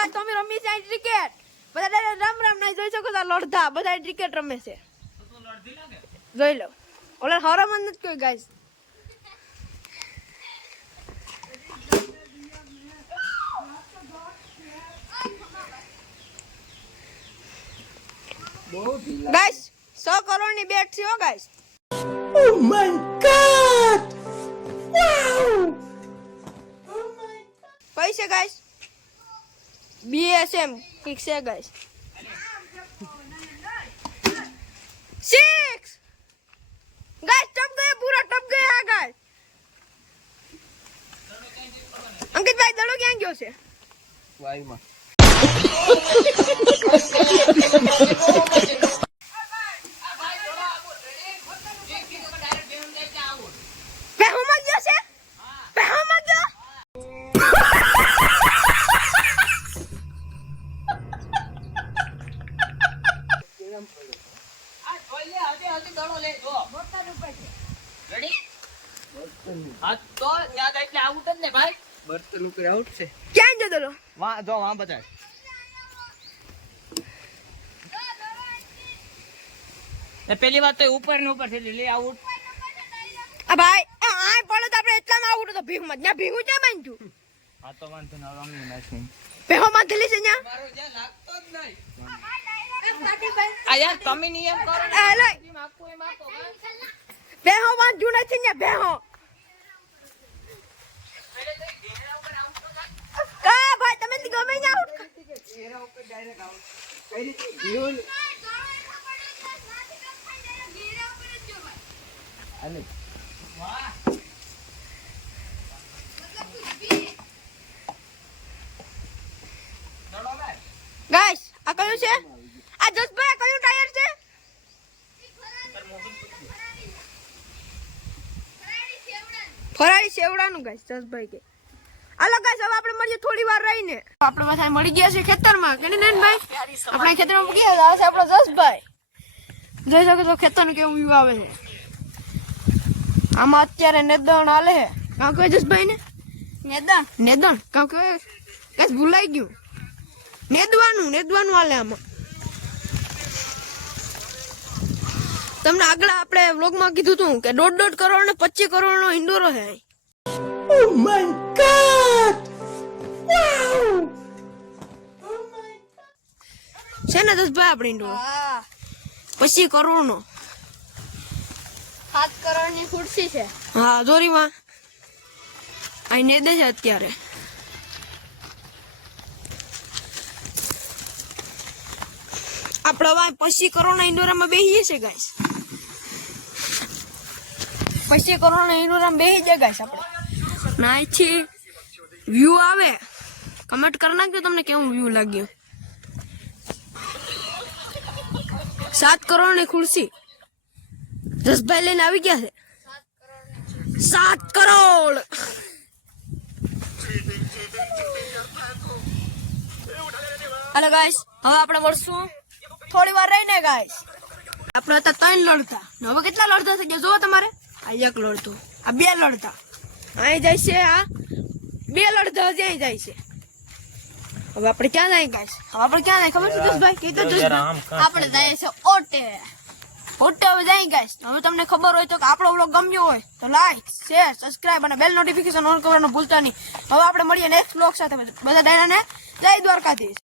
કાલ તમે રમી છે ક્રિકેટ બધા રામ રામ નહીં જોઈ શકો તો લડધા બધા ક્રિકેટ રમે છે જોઈ લો ઓલા હરામ નથી કોઈ ગાઈસ ગાઈસ 100 કરોડની બેટ છે હો guys Oh my god! Wow! Oh my god! પૈસે ગાઈસ BSM ઠીક છે ગાઈસ 6 गाइस टप गए पूरा टप गया गाइस अंकित भाई दड़ो क्या गयो છે વાય માં પહેો માં ગયો છે પહેો માં ગયો આ છોલ્લે હજી દડો લે જો મોટા રૂપિયા છે રેડી હા તો યાદ એટલે આઉટ જ ને ભાઈ બર્તન ઉપર આઉટ છે ક્યાં ગયો દડો વાહ જો વાહ બતાય એ પેલી વાત તો ઉપર ને ઉપર છે લે આઉટ આ ભાઈ આ પડે તો આપણે એટલામાં આઉટ તો ભીમ માં ભીમું ક્યાં બાંધ્યું હા તો વાંધો ના રમી મેચ નહીં પહેો માં થેલી છે ન્યા મારો જે લાગતો જ નહીં આ યાર તમે નિયમ કરો ને હેલો માકો એ માકો પહેો બાંધ્યું નથી ન્યા પહેો કા ભાઈ તમે તો ગમે ને આઉટ એરા ઉપર ડાયરેક્ટ આઉટ કઈ રીતે જીવન અલે વાહ દડો લે ગાઈસ આ કયું છે આ જસભાઈ કયું ટાયર છે ફરાળી સેવડાનું ગાઈસ જસભાઈ કે હાલો ગાઈસ હવે આપણે મળીએ થોડી વાર રહીને આપણે બધા મળી ગયા છે ખેતરમાં કે નહીં ભાઈ આપણે ખેતરમાં મૂકી ગયા છે આપણો જસભાઈ જોઈ શકો છો ખેતરનું કેવું વ્યૂ આવે છે આમાં અત્યારે નેદણ હાલે છે કાં કહે જસભાઈ ને નેદણ કાં કહે ગાઈસ ભૂલાઈ ગયું નેદવાનું હાલે આમાં તમને આગળ આપણે વ્લોગમાં કીધું હતું કે 1.5 કરોડ ને 25 કરોડ નો ઇન્ડોરો છે Oh my god! Wow! છે ને 10 ભાઈ આપણે ઇન્ડોરો 25 કરોડ નો 7 કરોડની ખુરશી છે હા જોરીમાં આ નેદે છે અત્યારે આપણે ભાઈ 25 કરોડ ના ઇન્ડોરામાં બેસીએ છે ગાઈસ 25 કરોડ ના ઇન્ડોરામાં બેસી જાય ગાઈસ આપણે ના છે વ્યૂ આવે કમેન્ટ કરી નાખજો તમને કેવું વ્યૂ લાગ્યું 7 કરોડ ની ખુરશી જસભાઈ લઈને આવી ગયા છે 7 કરોડ હાલો ગાઈસ હવે આપણે મળશું થોડી વાર રહીને ગાઈસ આપણે હતા 3 લડતા ને હવે કેટલા લડતા થઈ ગયા જોવો તમારે આ 1 લડતું આ 2 લડતા અહીં જાય છે આ 2 લડતા હજી અહીં જાય છે હવે આપણે ક્યાં જાય ગાઈસ હવે આપણે ક્યાં જાય ખબર છે જસભાઈ કીધું જસભાઈ આપણે જાય છે ઓટે હવે જાય ગાઈસ હવે તમને ખબર હોય તો કે આપણો વ્લોગ ગમ્યો હોય તો લાઈક શેર સબસ્ક્રાઇબ અને બેલ નોટિફિકેશન ઓન કરવાનું ભૂલતા નહીં હવે આપણે મળીએ નેક્સ્ટ વ્લોગ સાથે બધા ડાયરાને જય દ્વારકાધીશ